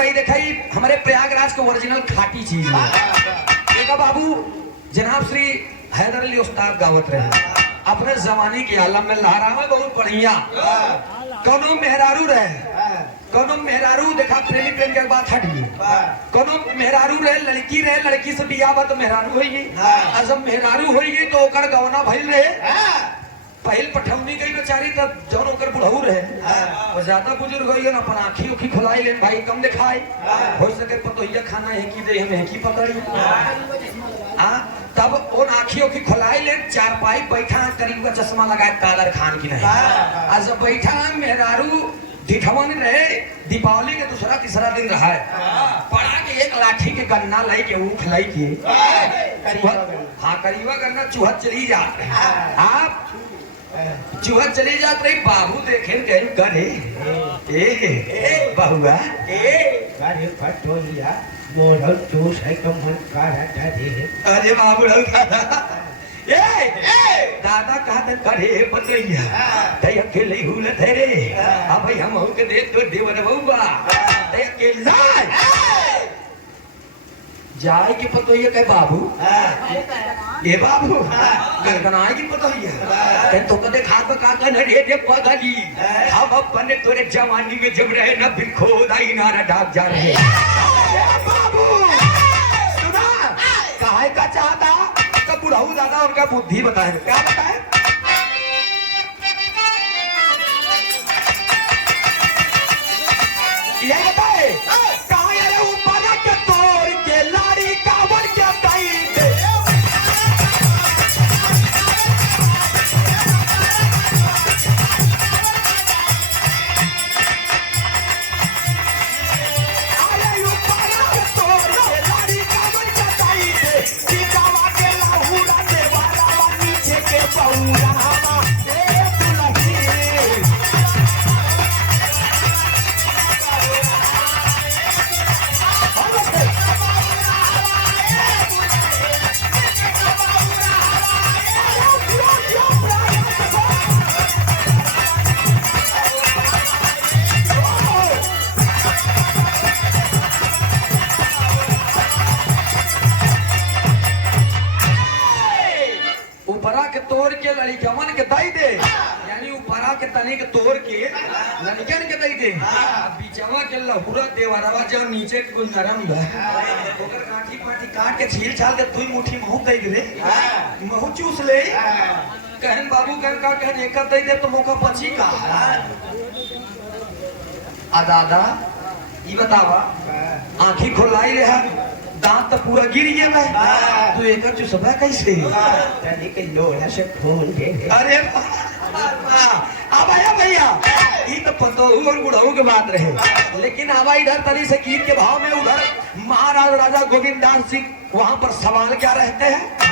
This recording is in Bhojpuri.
भाई देखा हमारे प्रयागराज के ओरिजिनल खाटी चीज है। देखा बाबू जनाब श्री हैदर अली उस्ताद गावत रहे अपने जमाने के आलम में लहरा में बहुत बढ़िया। कोनो मेहरारू रहे, कोनो मेहरारू देखा प्रेमी प्रेम के बात हट गई। कोनो मेहरारू रहे, लड़की रहे, लड़की से बियाह बा तो मेहरारू होई। और जब मेहरारू होई तो ओकर गवना भइल रहे, पहल पठौनी गई बेचारी तब जौन ओकर बुढ़ऊ रहे और ज्यादा बुजुर्ग होई न अपन आँखी उखी खुलाई ले भाई कम दिखाई हो सके पतोहिया खाना है की दे हम की पकड़ी। तब उन आँखी उखी खुलाई ले चारपाई बैठा करीब का चश्मा लगाए कालर खान की नहीं। आज जब बैठा मेहरारू दिठवन रहे, दीपावली के दूसरा तीसरा दिन रहा है, पड़ा के एक लाठी के गन्ना लाई के ऊख लाई के हाँ करीबा गन्ना चूहा चली जाते आप चूहा चली जात रही। बाबू देखे कहीं करे ए बहुआ अरे पटोहिया मोर जोश है कम मन का रहता है। अरे बाबू दादा कहते करे पतैया तय अकेले हुल तेरे अब भाई हम के दे तो देवर बउआ तय अकेला जाए की पतोहिया कहे बाबू ये बाबू गनगनाए की पतोहिया ते तो कदे खात का का न रे दे पगली अब अपन तोरे जवानी में जब रहे न बिखोदाई नारा डाक जा रहे। बाबू सुना काहे का चाहता का बुढ़ऊ दादा उनका बुद्धि बताए क्या बताए। ये बताए कहाँ यार ऊपर के तोड़ के लाड़ी कावर के ताई दे अरे ऊपर के तोड़ के लाड़ी कावर के ताई दे सीतावा के लाहुरा दे वाला नीचे के बौरा ए दुलही ऊपरा के तोड़ के लड़िकमन के दई दे यानी ऊपरा के तने के तोड़ के लड़कन के दई दे बीचवा के लहुरा देवरवा जो नीचे के कुछ नरम है ओकर काठी पाटी काट के छील छाल के तुई मुट्ठी महू दई दे महू चूस ले कहन बाबू कहन का कहन एक दई दे तो मौका बची का आ दादा ई बतावा आंखी खोलाई रे दांत तो पूरा गिर गया है तो एक चुसबा कैसे तनी के लोला से खून के अरे अब आया भैया ये तो पतोहू और बुढ़ऊ के बात रहे लेकिन आवा इधर तरी से गीत के भाव में उधर महाराज राजा गोविंद दास सिंह वहां पर सवाल क्या रहते हैं।